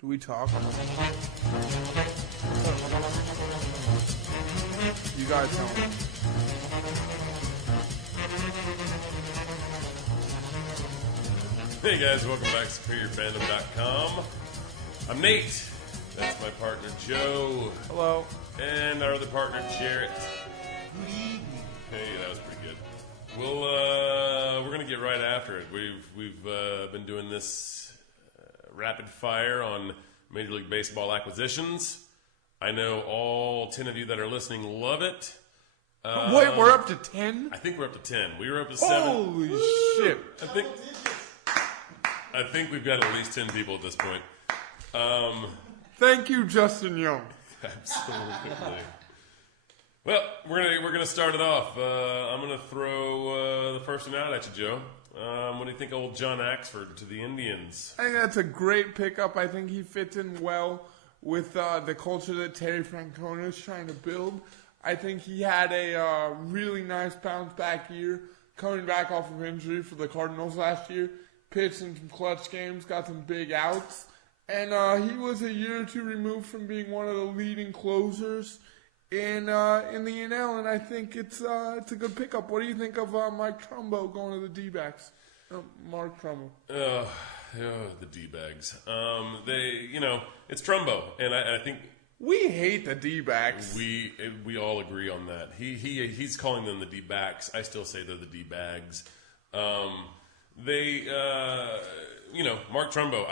Do we talk? You guys tell me. Hey guys, welcome back to SuperiorFandom.com. I'm Nate. That's my partner Joe. Hello. And our other partner Jarrett. Hey, that was pretty good. We're gonna get right after it. We've been doing this rapid fire on Major League Baseball acquisitions. I know all 10 of you that are listening love it. Wait, we're up to 10? I think we're up to 10. We were up to 7. Holy shit. I think we've got at least 10 people at this point. Thank you, Justin Young. Absolutely. Well, we're gonna start it off. I'm gonna throw the first one out at you, Joe. What do you think of old John Axford to the Indians? I think that's a great pickup. I think he fits in well with the culture that Terry Francona is trying to build. I think he had a really nice bounce back year coming back off of injury for the Cardinals last year. Pitched in some clutch games, got some big outs. And he was a year or two removed from being one of the leading closers in the NL, and I think it's a good pickup. What do you think of Mike Trumbo going to the D-backs? Mark Trumbo. The D-bags. It's Trumbo, and I think we hate the D-backs. We all agree on that. He's calling them the D-backs. I still say they're the D-bags. Mark Trumbo.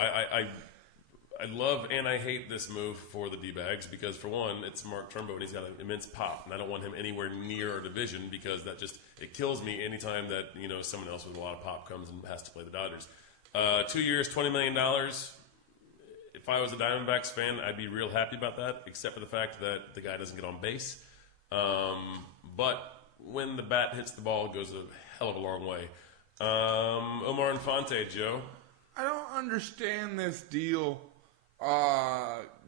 I love and I hate this move for the D-bags because, for one, it's Mark Trumbo and he's got an immense pop, and I don't want him anywhere near our division because it kills me anytime that someone else with a lot of pop comes and has to play the Dodgers. 2 years, $20 million. If I was a Diamondbacks fan, I'd be real happy about that, except for the fact that the guy doesn't get on base. But when the bat hits the ball, it goes a hell of a long way. Omar Infante, Joe. I don't understand this deal.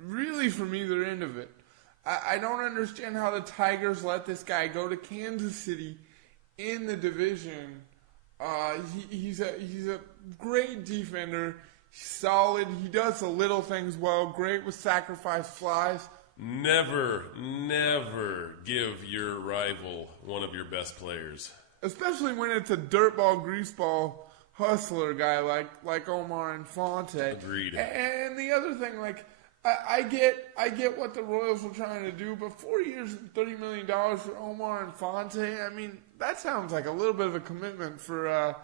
Really from either end of it. I don't understand how the Tigers let this guy go to Kansas City in the division. He's a great defender. He's solid. He does the little things well. Great with sacrifice flies. Never give your rival one of your best players. Especially when it's a dirtball, greaseball hustler guy like Omar Infante. Agreed. And the other thing, I get what the Royals were trying to do, but 4 years and $30 million for Omar Infante, I mean, that sounds like a little bit of a commitment for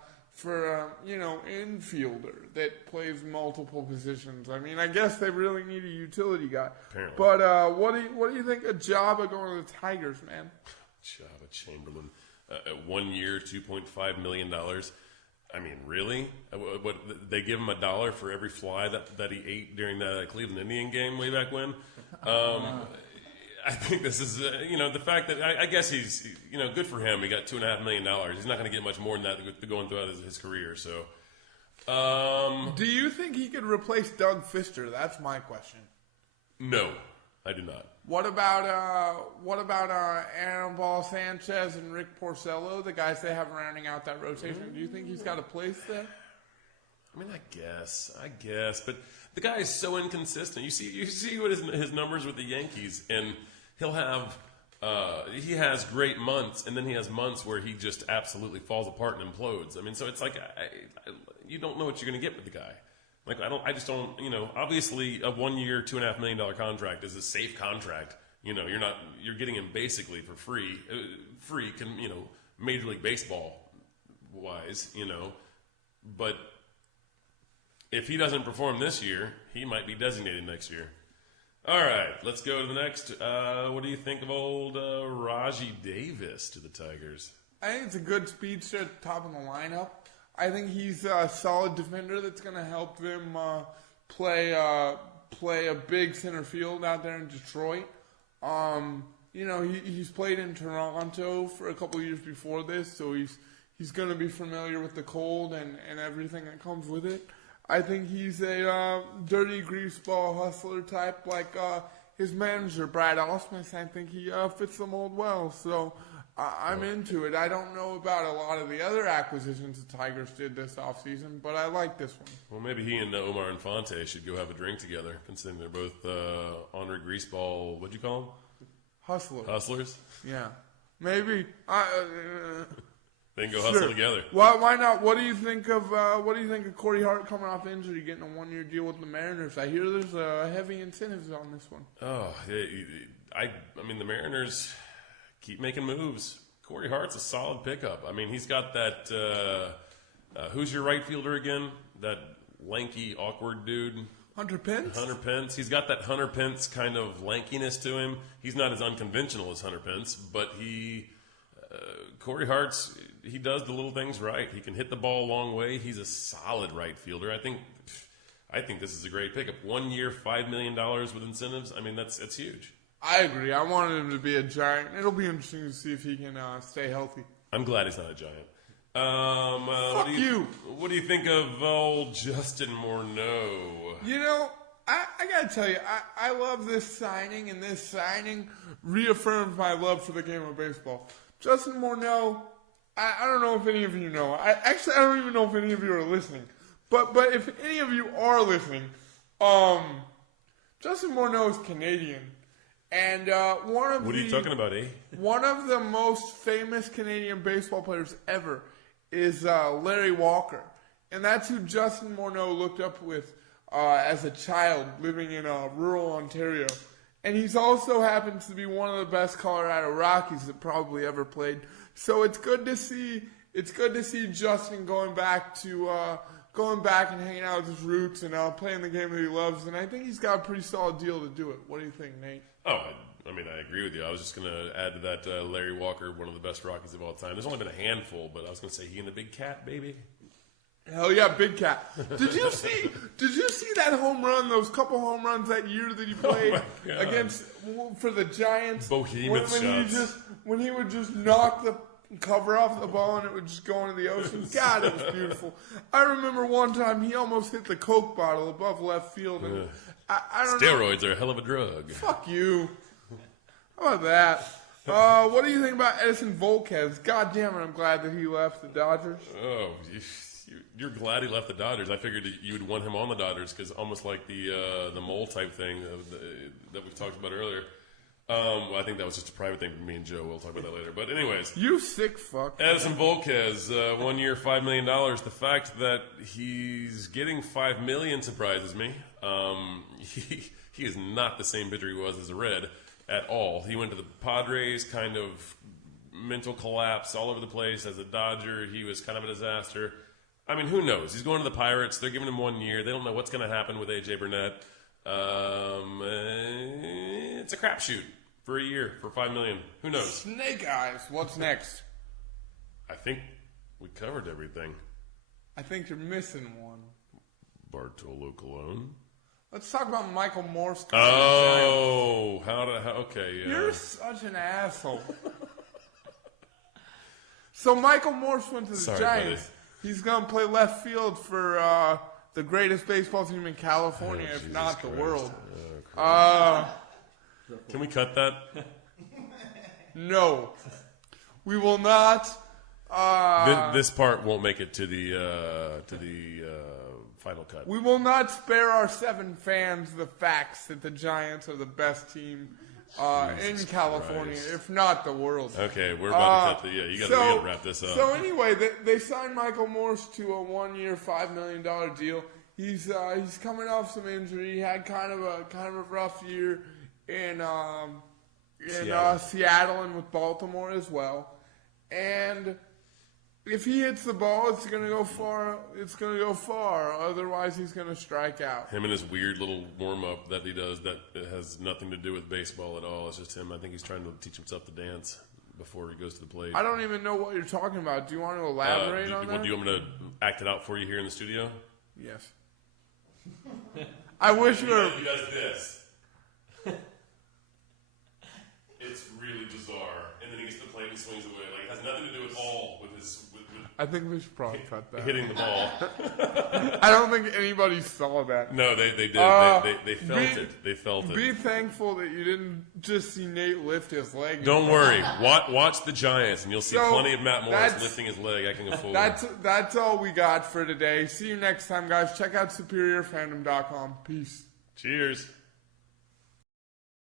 infielder that plays multiple positions. I mean, I guess they really need a utility guy. Apparently. But what do you think of Jabba going to the Tigers, man? Jabba Chamberlain, 1 year, $2.5 million. I mean, really? What, they give him $1 for every fly that he ate during that Cleveland Indian game way back when? I think this is, the fact that I guess he's, good for him. He got $2.5 million. He's not going to get much more than that going throughout his career. So, do you think he could replace Doug Fister? That's my question. No, I do not. What about Anibal Sanchez and Rick Porcello, the guys they have rounding out that rotation? Do you think he's got a place there? I mean, I guess, but the guy is so inconsistent. You see what his numbers with the Yankees, and he'll have he has great months, and then he has months where he just absolutely falls apart and implodes. I mean, so it's like you don't know what you're going to get with the guy. Like I just don't. Obviously, a 1 year, $2.5 million contract is a safe contract. You're getting him basically for free. Major League Baseball wise, but if he doesn't perform this year, he might be designated next year. All right, let's go to the next. What do you think of old Rajai Davis to the Tigers? I think it's a good speedster at the top of the lineup. I think he's a solid defender that's going to help them play a big center field out there in Detroit. He's played in Toronto for a couple of years before this, so he's going to be familiar with the cold and everything that comes with it. I think he's a dirty greaseball hustler type like his manager, Brad Ausmus. I think he fits the mold well. So I'm into it. I don't know about a lot of the other acquisitions the Tigers did this offseason, but I like this one. Well, maybe he and Omar Infante should go have a drink together, considering they're both Andre Greaseball, what'd you call them? Hustlers? Yeah. Maybe. They can go hustle together. Why not? What do you think of Corey Hart coming off injury, getting a 1-year deal with the Mariners? I hear there's heavy incentives on this one. Oh, I mean, the Mariners keep making moves. Corey Hart's a solid pickup. I mean, he's got that. Who's your right fielder again? That lanky, awkward dude. Hunter Pence? Hunter Pence. He's got that Hunter Pence kind of lankiness to him. He's not as unconventional as Hunter Pence, but Corey Hart's, he does the little things right. He can hit the ball a long way. He's a solid right fielder. I think this is a great pickup. 1 year, $5 million with incentives. I mean, that's huge. I agree. I wanted him to be a Giant. It'll be interesting to see if he can stay healthy. I'm glad he's not a Giant. Fuck you. What do you think of old Justin Morneau? You know, I got to tell you, I love this signing, and this signing reaffirms my love for the game of baseball. Justin Morneau, I don't know if any of you know. I don't even know if any of you are listening. But if any of you are listening, Justin Morneau is Canadian. And what are you talking about, eh? One of the most famous Canadian baseball players ever is Larry Walker. And that's who Justin Morneau looked up with as a child living in rural Ontario. And he's also happens to be one of the best Colorado Rockies that probably ever played. So it's good to see Justin going back and hanging out with his roots and playing the game that he loves. And I think he's got a pretty solid deal to do it. What do you think, Nate? Oh, I mean, I agree with you. I was just going to add to that Larry Walker, one of the best Rockies of all time. There's only been a handful, but I was going to say he and the Big Cat, baby. Hell yeah, Big Cat. Did you see that home run, those couple home runs that year that he played for the Giants? Behemoth shots. When he would just knock the cover off the ball and it would just go into the ocean. God, it was beautiful. I remember one time he almost hit the Coke bottle above left field. And I don't Steroids are a hell of a drug. Fuck you. How about that? What do you think about Edison Volquez? God damn it, I'm glad that he left the Dodgers. Oh, you're glad he left the Dodgers. I figured you would want him on the Dodgers because almost like the mole type thing that we talked about earlier. I think that was just a private thing for me and Joe. We'll talk about that later. But anyways. You sick fuck. Edison Volquez, 1 year, $5 million. The fact that he's getting $5 million surprises me. He is not the same pitcher he was as a Red at all. He went to the Padres, kind of mental collapse all over the place. As a Dodger, he was kind of a disaster. I mean, who knows? He's going to the Pirates. They're giving him 1 year. They don't know what's going to happen with A.J. Burnett. It's a crapshoot for a year for $5 million. Who knows? Snake eyes. What's next? I think we covered everything. I think you're missing one. Bartolo Colon. Let's talk about Michael Morse. Oh, okay, yeah. You're such an asshole. So Michael Morse went to the Giants. Buddy. He's going to play left field for the greatest baseball team in California, if not the world. Can we cut that? No. We will not. This part won't make it to the final cut. We will not spare our 7 fans the facts that the Giants are the best team in California, if not the world. Okay, we're about to cut you gotta wrap this up. So anyway, they signed Michael Morse to a 1 year, $5 million deal. He's coming off some injury. He had kind of a rough year in Seattle and with Baltimore as well. And if he hits the ball, it's gonna go far. Otherwise, he's gonna strike out. Him and his weird little warm up that he does that has nothing to do with baseball at all. It's just him. I think he's trying to teach himself to dance before he goes to the plate. I don't even know what you're talking about. Do you want to elaborate on that? Do you want me to act it out for you here in the studio? Yes. I wish you were. He does this. It's really bizarre, and then he gets to the plate and swings away. Like it has nothing to do at all with I think we should probably cut that. hitting the ball. I don't think anybody saw that. No, they did. They felt it. They felt it. Be thankful that you didn't just see Nate lift his leg. Don't worry. Watch the Giants, and you'll see plenty of Matt Morris lifting his leg, acting a fool. That's all we got for today. See you next time, guys. Check out SuperiorFandom.com. Peace. Cheers.